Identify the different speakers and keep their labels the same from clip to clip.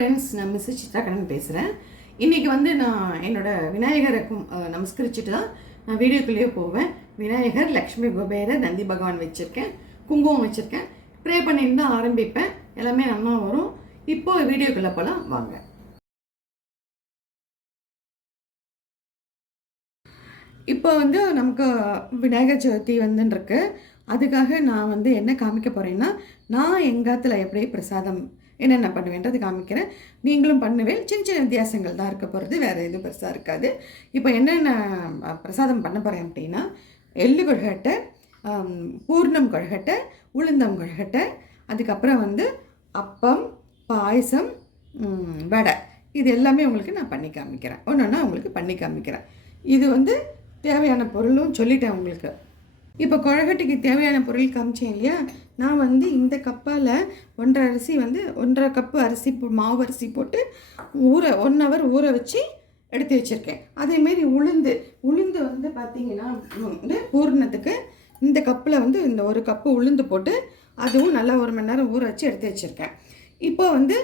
Speaker 1: Friends நான் miss சித்ராகரன் பேசுகிறேன் இன்றைக்கி வந்து நான் என்னோட விநாயகரை நமஸ்கரிச்சுட்டு தான் நான் வீடியோக்குள்ளேயே போவேன். விநாயகர் லக்ஷ்மி குபேர நந்தி பகவான் வச்சுருக்கேன். குங்குமம் வச்சுருக்கேன். ப்ரே பண்ணிட்டு தான் ஆரம்பிப்பேன். எல்லாமே நல்லா வரும். இப்போது வீடியோக்குள்ளே போகலாம் வாங்க. இப்போ வந்து நமக்கு விநாயகர் சதுர்த்தி வந்துருக்கு அதுக்காக நான் வந்து என்ன காமிக்க போகிறேன்னா நான் எங்காத்தில் எப்படி பிரசாதம் என்னென்ன பண்ணுவேன்றது காமிக்கிறேன். நீங்களும் பண்ணுவேன். சின்ன சின்ன வித்தியாசங்கள் தான் இருக்க போகிறது வேறு எதுவும் பெருசாக இருக்காது. இப்போ என்னென்ன பிரசாதம் பண்ண போகிறேன் அப்படின்னா எள்ளு கொழுகட்டை பூர்ணம் கொழுகட்டை உளுந்தம் கொழுகட்டை அதுக்கப்புறம் வந்து அப்பம் பாயசம் வடை. இது எல்லாமே உங்களுக்கு நான் பண்ணி காமிக்கிறேன். ஒன்று ஒன்றா உங்களுக்கு பண்ணி காமிக்கிறேன். இது வந்து தேவையான பொருளும் சொல்லிட்டேன் உங்களுக்கு. இப்போ குழகட்டிக்கு தேவையான பொருள் காமிச்சேன் இல்லையா? நான் வந்து இந்த கப்பால் ஒன்றரை அரிசி வந்து ஒன்றரை கப்பு அரிசி மாவு அரிசி போட்டு ஊற ஒன் ஹவர் ஊற வச்சு எடுத்து வச்சுருக்கேன். அதேமாரி உளுந்து உளுந்து வந்து பார்த்தீங்கன்னா வந்து பூர்ணத்துக்கு இந்த கப்பில் வந்து இந்த ஒரு கப்பு உளுந்து போட்டு அதுவும் நல்லா ஒரு மணி நேரம் ஊற வச்சு எடுத்து வச்சுருக்கேன். இப்போ வந்து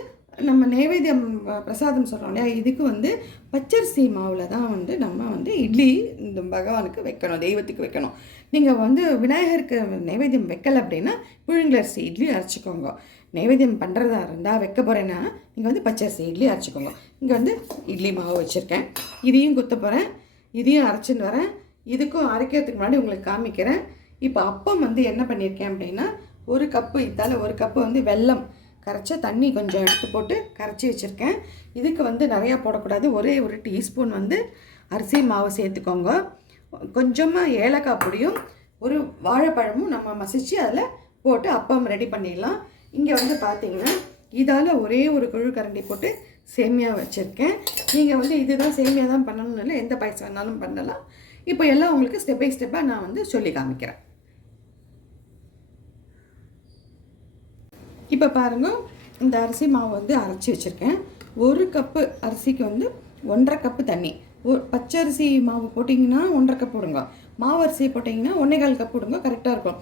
Speaker 1: நம்ம நைவேத்தியம் பிரசாதம் சொல்கிறோம் இல்லையா? இதுக்கு வந்து பச்சரிசி மாவில் தான் வந்து நம்ம வந்து இட்லி இந்த பகவானுக்கு வைக்கணும் தெய்வத்துக்கு வைக்கணும். நீங்கள் வந்து விநாயகருக்கு நைவேத்தியம் வைக்கலை அப்படின்னா புழுங்கலரிசி இட்லி அரைச்சிக்கோங்க. நைவேத்தியம் பண்ணுறதா இருந்தால் வைக்க போகிறேன்னா நீங்கள் வந்து பச்சரிசி இட்லி அரைச்சிக்கோங்க. இங்கே வந்து இட்லி மாவு வச்சுருக்கேன். இதையும் குத்த போகிறேன் இதையும் அரைச்சின்னு வரேன். இதுக்கும் அரைக்கிறதுக்கு முன்னாடி உங்களுக்கு காமிக்கிறேன். இப்போ அப்பம் வந்து என்ன பண்ணியிருக்கேன் அப்படின்னா ஒரு கப்பு இதால் ஒரு கப்பு வந்து வெல்லம். கரைச்ச தண்ணி கொஞ்சம் எடுத்து போட்டு கரைச்சி வச்சுருக்கேன். இதுக்கு வந்து நிறையா போடக்கூடாது. ஒரே ஒரு டீஸ்பூன் வந்து அரிசி மாவு சேர்த்துக்கோங்க. கொஞ்சமாக ஏலக்காய் பொடியும் ஒரு வாழைப்பழமும் நம்ம மசிச்சு அதில் போட்டு அப்பம் ரெடி பண்ணிடலாம். இங்கே வந்து பார்த்தீங்கன்னா இதால் ஒரே ஒரு குழு கரண்டி போட்டு சேமியா வச்சுருக்கேன். நீங்கள் வந்து இதுதான் சேமியா தான் பண்ணணும்னு இல்லை எந்த பாயசம் வேணாலும் பண்ணலாம். இப்போ எல்லாம் உங்களுக்கு ஸ்டெப் பை ஸ்டெப்பாக நான் வந்து சொல்லி காமிக்கிறேன். இப்போ பாருங்கள் இந்த அரிசி மாவு வந்து அரைச்சி வச்சுருக்கேன். ஒரு கப்பு அரிசிக்கு வந்து ஒன்றரை கப்பு தண்ணி. ஒரு பச்சரிசி மாவு போட்டிங்கன்னா ஒன்றரை கப் விடுங்க மாவு அரிசி போட்டிங்கன்னா ஒன்றே கால் கப் விடுங்க கரெக்டாக இருக்கும்.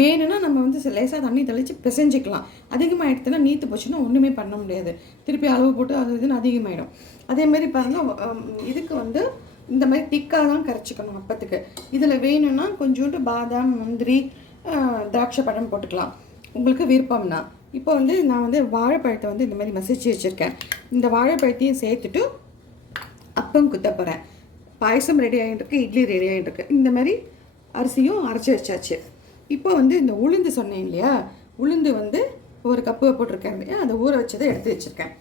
Speaker 1: வேணும்னா நம்ம வந்து லேசாக தண்ணி தெளித்து பிசைஞ்சிக்கலாம். அதிகமாகிடுச்சுன்னா நீத்து போச்சுன்னா ஒன்றுமே பண்ண முடியாது. திருப்பி அளவு போட்டு அது இதுன்னு அதிகமாகிடும் அதேமாரி பாருங்கள் இதுக்கு வந்து இந்த மாதிரி திக்காக தான் கரைச்சிக்கணும் அப்பத்துக்கு. இதில் வேணும்னா கொஞ்சோண்டு பாதாம் முந்திரி திராட்சை பழம் போட்டுக்கலாம். உங்களுக்கு விருப்பம்னா. இப்போ வந்து நான் வந்து வாழைப்பழத்தை வந்து இந்த மாதிரி மசிச்சு வச்சுருக்கேன். இந்த வாழைப்பழத்தையும் சேர்த்துட்டு அப்பம் குத்த போகிறேன் பாயசம் ரெடி ஆகிட்டுருக்கு இட்லி ரெடி ஆகிட்டுருக்கு இந்த மாதிரி அரிசியும் அரைச்சி வச்சாச்சு. இப்போ வந்து இந்த உளுந்து சொன்னேன் இல்லையா? உளுந்து வந்து ஒரு கப்பு போட்டிருக்கேன் இல்லையா? அதை ஊற வச்சதை எடுத்து வச்சுருக்கேன்.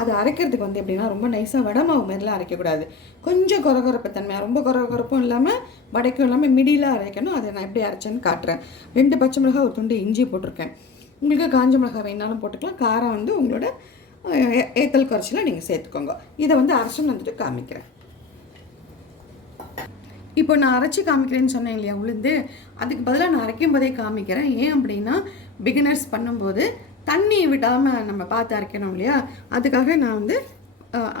Speaker 1: அதை அரைக்கிறதுக்கு வந்து எப்படின்னா ரொம்ப நைஸாக வடை மாவு மாதிரிலாம் அரைக்கக்கூடாது. கொஞ்சம் குறகுறப்பு தன்மையாக ரொம்ப குறகுறப்பும் இல்லாமல் வடைக்கும் இல்லாமல் மிடியில் அரைக்கணும். அதை நான் எப்படி அரைச்சேன்னு காட்டுறேன். ரெண்டு பச்சை மிளகாய் ஒரு துண்டு இஞ்சி போட்டிருக்கேன். உங்களுக்கு காஞ்ச மிளகாய் வேணாலும் போட்டுக்கலாம். காரம் வந்து உங்களோட ஏ- ஏத்தல் குறைச்சல நீங்கள் சேர்த்துக்கோங்க. இதை வந்து அரைச்சுன்னு வந்துட்டு காமிக்கிறேன். இப்போ நான் அரைச்சி காமிக்கிறேன்னு சொன்னேன் இல்லையா உளுந்து? அதுக்கு பதிலாக நான் அரைக்கும் போதே காமிக்கிறேன். ஏன் அப்படின்னா பிகினர்ஸ் பண்ணும்போது தண்ணி விடாமல் நம்ம பார்த்து அரைக்கணும் இல்லையா? அதுக்காக நான் வந்து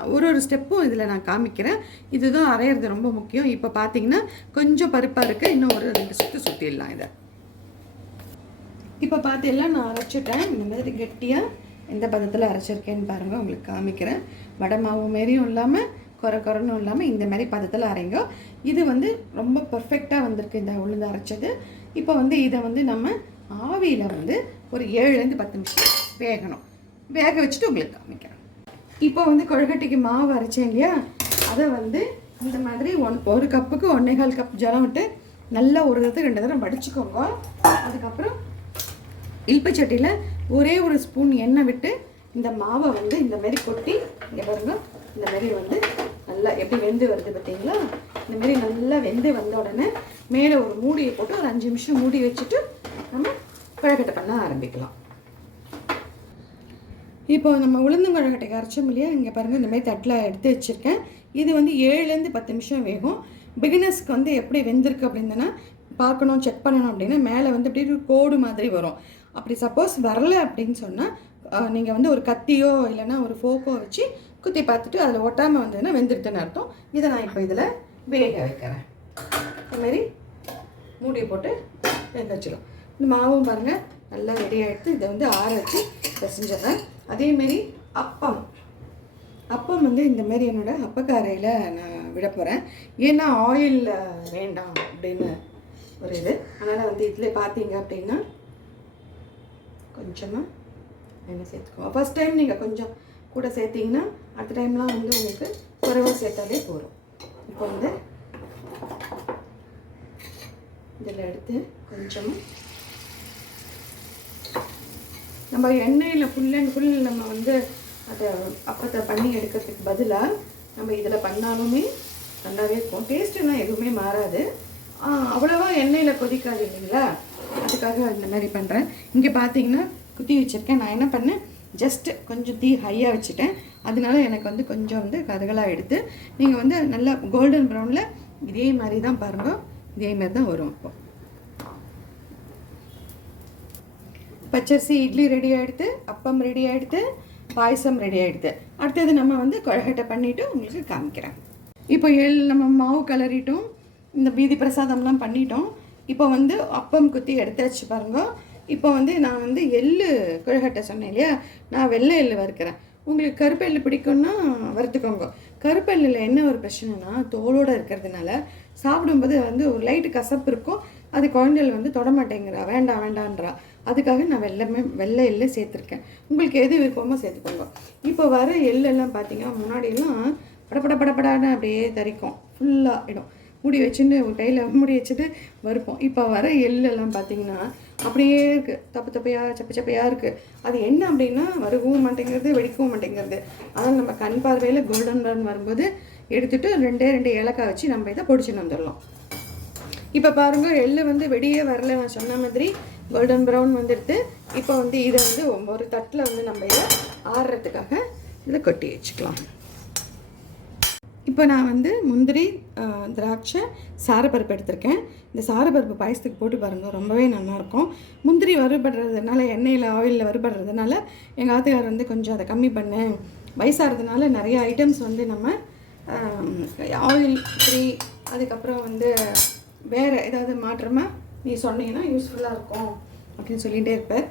Speaker 1: ஒரு ஒரு ஸ்டெப்பும் இதில் நான் காமிக்கிறேன். இதுதான் அரையிறது ரொம்ப முக்கியம். இப்போ பார்த்தீங்கன்னா கொஞ்சம் பருப்பாக இருக்குது இன்னும் ஒரு ரெண்டு சுற்று சுற்றிடலாம் இதை. இப்போ பார்த்தீங்கன்னா நான் அரைச்சிட்டேன். இந்த மாதிரி கெட்டியாக எந்த பதத்தில் அரைச்சிருக்கேன்னு பாருங்கள் உங்களுக்கு காமிக்கிறேன். வடை மாவு மாரியும் இல்லாமல் குறை குறைனும் இல்லாமல் இந்த மாதிரி பதத்தில் அரைங்க. இது வந்து ரொம்ப பர்ஃபெக்டாக வந்திருக்கு இந்த உளுந்து அரைச்சது. இப்போ வந்து இதை வந்து நம்ம ஆவியில் வந்து ஒரு ஏழுலேருந்து பத்து நிமிஷம் வேகணும். வேக வச்சுட்டு உங்களுக்கு காமிக்கிறேன். இப்போ வந்து கொழுக்கட்டைக்கு மாவு அரைச்சேன் இல்லையா? அதை வந்து இந்த மாதிரி ஒன் ஒரு கப்புக்கு ஒன்றே கால் கப் ஜலம் விட்டு நல்லா ஒரு தடவை ரெண்டு தடவை வடிச்சுக்கோங்க. அதுக்கப்புறம் இல்பச்சட்டியில் ஒரே ஒரு ஸ்பூன் எண்ணெய் விட்டு இந்த மாவை வந்து இந்த மாரி கொட்டி இங்கே பாருங்க இந்த மாரி வந்து நல்லா எப்படி வெந்து வருது பார்த்தீங்களா? இந்த மாரி நல்லா வெந்து வந்த உடனே மேலே ஒரு மூடியை போட்டு ஒரு அஞ்சு நிமிஷம் மூடி வச்சுட்டு நம்ம கொழக்கட்டை பண்ண ஆரம்பிக்கலாம். இப்போ நம்ம உளுந்தங்கழக்கட்டைக்கு அரைச்சோம் இல்லையா? இங்கே பாருங்கள் இந்த மாதிரி தட்டில் எடுத்து வச்சுருக்கேன். இது வந்து ஏழுலேருந்து பத்து நிமிஷம் வேகும். பிகினர்ஸ்க்கு வந்து எப்படி வெந்திருக்கு அப்படின்னா பார்க்கணும் செக் பண்ணணும் அப்படின்னா மேலே வந்து அப்படியே ஒரு கோடு மாதிரி வரும். அப்படி சப்போஸ் வரலை அப்படின்னு சொன்னால் நீங்கள் வந்து ஒரு கத்தியோ இல்லைன்னா ஒரு ஃபோக்கோ வச்சு குத்தி பார்த்துட்டு அதில் ஒட்டாமல் வந்ததுன்னா வெந்துருதுன்னு அர்த்தம். இதை நான் இப்போ இதில் வேக வைக்கிறேன். இதுமாரி மூடியை போட்டு வேக வச்சிடும் இந்த மாவும் பாருங்கள் நல்லா ரெடி ஆகிடுத்து இதை வந்து ஆற வச்சு பிசைஞ்சிடுறேன். அதேமாரி அப்பம். அப்பம் வந்து இந்த மாதிரி என்னோடய அப்பக்காரையில் நான் விட போகிறேன் ஏன்னா ஆயில் வேண்டாம் அப்படின்னு ஒரு இது அதனால் வந்து இதில் பார்த்தீங்க அப்படின்னா கொஞ்சமாக எண்ணெய் சேர்த்துக்கோங்க. ஃபஸ்ட் டைம் நீங்கள் கொஞ்சம் கூட சேர்த்திங்கன்னா அடுத்த டைம்லாம் வந்து உங்களுக்கு குறைவாக சேர்த்தாலே போதும். இப்போ வந்து இதில் எடுத்து கொஞ்சமாக நம்ம எண்ணெயில் ஃபுல் அண்ட் ஃபுல் நம்ம வந்து அதை அப்பத்தை பண்ணி எடுக்கிறதுக்கு பதிலாக நம்ம இதில் பண்ணாலுமே நல்லாவே இருக்கும். டேஸ்ட்டுலாம் எதுவுமே மாறாது. அவ்வளோவா எண்ணெயில் கொதிக்காது இல்லைங்களா அதுக்காக இந்த மாதிரி பண்ணுறேன் இங்கே பார்த்தீங்கன்னா குத்தி வச்சுருக்கேன். நான் என்ன பண்ணேன்? ஜஸ்ட்டு கொஞ்சம் தீ ஹையாக வச்சுட்டேன். அதனால எனக்கு வந்து கொஞ்சம் வந்து கதகளாக எடுத்து நீங்கள் வந்து நல்லா கோல்டன் ப்ரௌனில் இதே மாதிரி தான் பாருங்கள் இதே மாதிரி தான் வரும் இப்போ. பச்சரிசி இட்லி ரெடி ஆகிடுது அப்பம் ரெடி ஆகிடுது பாயசம் ரெடி ஆகிடுது அடுத்தது நம்ம வந்து கொழக்கட்டை பண்ணிவிட்டு உங்களுக்கு காமிக்கிறேன். இப்போ எல் நம்ம மாவு கலரிட்டும் இந்த பீதி பிரசாதம்லாம் பண்ணிட்டோம். இப்போ வந்து அப்பம் குத்தி எடுத்தாச்சு பாருங்க. இப்போ வந்து நான் வந்து எள்ளு கொழக்கட்டை சொன்னேன் இல்லையா? நான் வெள்ளை எள்ளு வறுக்கிறேன். உங்களுக்கு கருப்பு எள்ளு பிடிக்கும்னா வறுத்துக்கோங்க. கருப்பு எள்ளில் என்ன ஒரு பிரச்சனைனா தோலோடு இருக்கிறதுனால சாப்பிடும்போது வந்து ஒரு லைட்டு கசப்பு இருக்கும். அது குழந்தைகள் வந்து தொட மாட்டேங்கிறா. வேண்டாம் வேண்டான்றா அதுக்காக நான் வெள்ளமே வெள்ளை எள்ளு சேர்த்துருக்கேன். உங்களுக்கு எது விருப்பமோ சேர்த்துக்கோங்க. இப்போ வர எள்ளெல்லாம் பார்த்தீங்கன்னா முன்னாடியெல்லாம் படபட படபடான்னு அப்படியே தரிக்கும். ஃபுல்லாக ஆகிடும் முடி வச்சுன்னு கையில் முடி வச்சுட்டு வறுப்போம். இப்போ வர எள்ளெல்லாம் பார்த்தீங்கன்னா அப்படியே இருக்குது தப்பு தப்பையாக சப்பை சப்பையாக இருக்குது அது என்ன அப்படின்னா வருகவும் மாட்டேங்கிறது வெடிக்கவும் மாட்டேங்கிறது. அதனால் நம்ம கண் பார்வையில் கோல்டன் ப்ரௌன் வரும்போது எடுத்துட்டு ரெண்டே ரெண்டு ஏலக்காய் வச்சு நம்ம இதை பொடிச்சுன்னு வந்துடலாம். இப்போ பாருங்கள் எள்ளு வந்து வெடியே வரல. நான் சொன்ன மாதிரி கோல்டன் ப்ரௌன் வந்துடுது. இப்போ வந்து இதை வந்து ஒரு தட்டில் வந்து நம்ம இதை ஆறுறதுக்காக இதை கொட்டி வச்சுக்கலாம். இப்போ நான் வந்து முந்திரி திராட்சை சாரப்பருப்பு எடுத்திருக்கேன். இந்த சாரப்பருப்பு பாயசத்துக்கு போட்டு பாருங்க ரொம்பவே நல்லாயிருக்கும். முந்திரி வறுபடுறதுனால எண்ணெயில் ஆயிலில் வறுபடுறதுனால எங்கள் ஆத்துக்கார் வந்து கொஞ்சம் அதை கம்மி பண்ணு. வயசாகிறதுனால நிறைய ஐட்டம்ஸ் வந்து நம்ம ஆயில் ஃப்ரீ அதுக்கப்புறம் வந்து வேறு ஏதாவது மாற்றமாக நீ சொன்னீங்கன்னா யூஸ்ஃபுல்லாக இருக்கும் அப்படின்னு சொல்லிகிட்டே இருப்பார்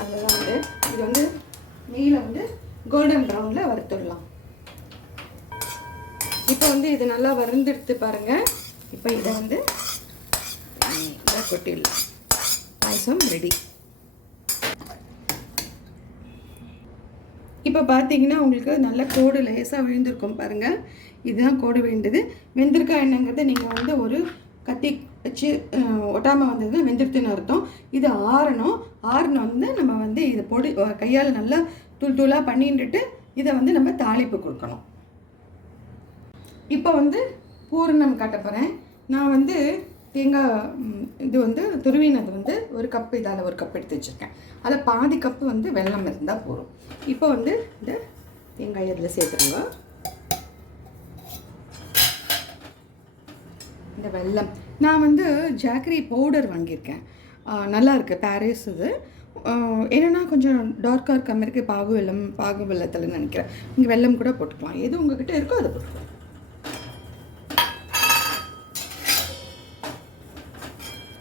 Speaker 1: அதில் தான் வந்து இது வந்து நெய்யில் வந்து கோல்டன் ப்ரௌனில் வறுத்துடலாம். இப்போ வந்து இது நல்லா வறுந்துடுத்து பாருங்கள் இப்போ இதை வந்து நல்லா கொட்டிடலாம். பாயசம் ரெடி இப்போ பார்த்தீங்கன்னா உங்களுக்கு நல்ல கோடு லேசாக விழுந்திருக்கும் பாருங்கள் இதுதான் கோடு விழுந்தது. வெந்திருக்கா என்னங்கிறத நீங்கள் வந்து ஒரு கத்தி வச்சு ஒட்டாமல் வந்ததுன்னா வெந்திருத்துன்னு அர்த்தம். இது ஆறணும். ஆறணும் வந்து நம்ம வந்து இதை பொடி கையால் நல்லா தூள் தூளாக பண்ணிட்டுட்டு இதை வந்து நம்ம தாளிப்பு கொடுக்கணும். இப்போ வந்து பூரணம் காட்ட போகிறேன் நான் வந்து தேங்காய் இது வந்து துருவினது வந்து ஒரு கப் இதால் ஒரு கப் எடுத்து வச்சுருக்கேன். அதில் பாதி கப்பு வந்து வெல்லம் இருந்தால் போதும். இப்போ வந்து இந்த தேங்காய் அதில் சேர்த்துருங்க இந்த வெல்லம். நான் வந்து ஜாக்கரி பவுடர் வாங்கியிருக்கேன். ஆ, நல்லா இருக்குது பாரிஸ் இது. என்னென்னா கொஞ்சம் டார்க்காக இருக்க மாதிரி பாகு வெள்ளம் பாகு வெள்ளத்தில் நினைக்கிறேன். நீங்கள் வெல்லம் கூட போட்டுக்கலாம். எது உங்ககிட்ட இருக்கோ அதை போட்டுக்கலாம்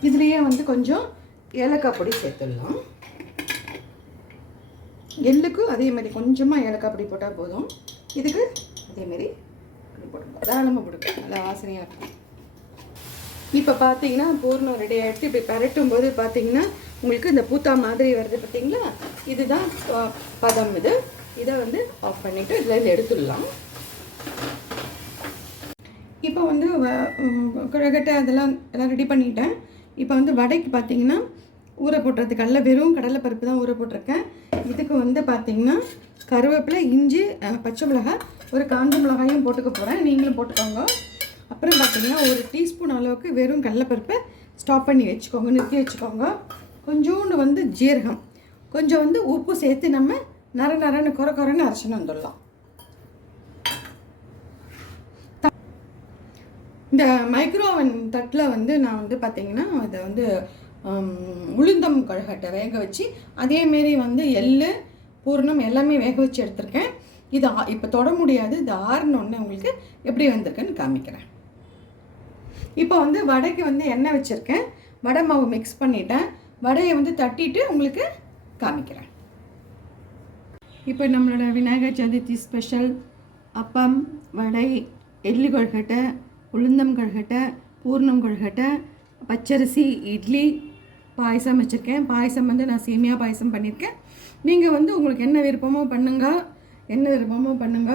Speaker 1: இதுலேயே வந்து கொஞ்சம் ஏலக்காய் பொடி சேர்த்துடலாம். எள்ளுக்கும் அதே மாதிரி கொஞ்சமாக ஏலக்காய் பொடி போட்டால் போதும். இதுக்கு அதே மாதிரி தாராளமாக போட்டுக்கலாம். நல்லா வாசனையாக இருக்கும். இப்போ பார்த்தீங்கன்னா பூர்ணம் ரெடி ஆகிடுச்சு இப்படி பரட்டும் போது பார்த்தீங்கன்னா உங்களுக்கு இந்த பூத்தா மாதிரி வருது பார்த்தீங்களா இதுதான் பதம் இது. இதை வந்து ஆஃப் பண்ணிவிட்டு இதில் எடுத்துடலாம். இப்போ வந்து வ- அதெல்லாம் எல்லாம் ரெடி பண்ணிட்டேன். இப்போ வந்து வடைக்கு பார்த்தீங்கன்னா ஊற போட்டுறதுக்கு கடல வெறும் கடலைப்பருப்பு தான் ஊற போட்டிருக்கேன். இதுக்கு வந்து பார்த்தீங்கன்னா கருவேப்பிலை இஞ்சி பச்சை மிளகாய் ஒரு காஞ்ச மிளகாயும் போட்டுக்க போகிறேன் நீங்களும் போட்டுக்கோங்க. அப்புறம் பார்த்தீங்கன்னா ஒரு டீஸ்பூன் அளவுக்கு வெறும் கடலைப்பருப்பை ஸ்டாப் பண்ணி வச்சுக்கோங்க நிறுத்தி வச்சுக்கோங்க. கொஞ்சோண்டு வந்து ஜீரகம். கொஞ்சம் வந்து உப்பு சேர்த்து நம்ம நர நரன்னு குறை குறைன்னு அரைச்சின்னு வந்துடலாம். இந்த மைக்ரோவன் தட்டில் வந்து நான் வந்து பார்த்தீங்கன்னா அதை வந்து உளுந்தம் கழுகட்டை வேக வச்சு அதேமாரி வந்து எள் பூர்ணம் எல்லாமே வேக வச்சு எடுத்திருக்கேன். இது ஆ- இப்போ தொட முடியாது. இது ஆறுனோடனே உங்களுக்கு எப்படி வந்திருக்குன்னு காமிக்கிறேன். இப்போ வந்து வடைக்கு வந்து எண்ணெய் வச்சுருக்கேன். வடை மாவு மிக்ஸ் பண்ணிட்டேன். வடையை வந்து தட்டிட்டு உங்களுக்கு காமிக்கிறேன். இப்போ நம்மளோட விநாயகர் சதுர்த்தி ஸ்பெஷல் அப்பம் வடை எள்ளு கொழுக்கட்டை உளுந்தம் கழுகட்டை பூர்ணம் கழுகட்டை பச்சரிசி இட்லி பாயசம் வச்சுருக்கேன். பாயசம் வந்து நான் சேமியா பாயசம் பண்ணியிருக்கேன் நீங்கள் வந்து உங்களுக்கு என்ன விருப்பமோ பண்ணுங்க. என்ன விருப்பமோ பண்ணுங்க.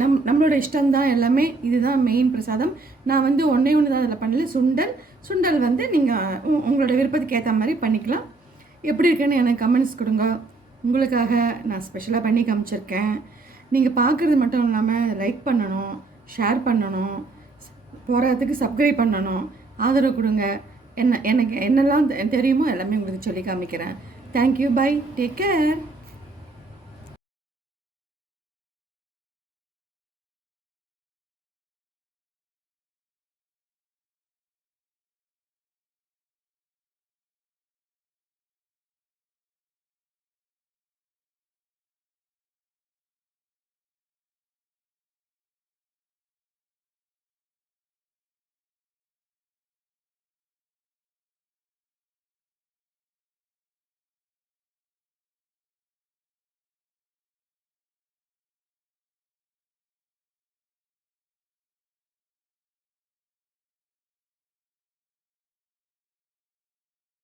Speaker 1: நம் நம்மளோட இஷ்டம்தான் எல்லாமே. இதுதான் மெயின் பிரசாதம். நான் வந்து ஒன்றே ஒன்று தான் அதில் பண்ணல. சுண்டல். சுண்டல் வந்து நீங்கள் உங்களோட விருப்பத்துக்கு ஏற்ற மாதிரி பண்ணிக்கலாம். எப்படி இருக்குன்னு எனக்கு கமெண்ட்ஸ் கொடுங்க. உங்களுக்காக நான் ஸ்பெஷலாக பண்ணி காமிச்சிருக்கேன். நீங்கள் பார்க்குறது மட்டும் இல்லாமல் லைக் பண்ணணும். ஷேர் பண்ணணும். போகிறதுக்கு சப்ஸ்கிரைப் பண்ணணும். ஆதரவு கொடுங்க. என்ன எனக்கு என்னெல்லாம் தெ- தெரியுமோ எல்லாமே உங்களுக்கு சொல்லி காமிக்கிறேன். Thank you bye take care